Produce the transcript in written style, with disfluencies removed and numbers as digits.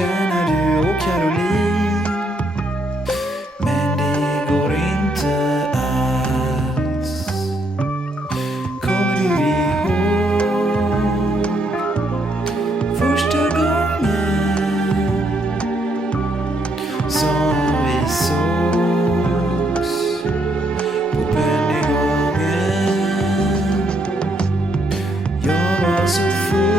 tjänar du och Caroline. Men det går inte alls. Kommer du ihåg första gången som vi sågs på Pennygången? Jag var så full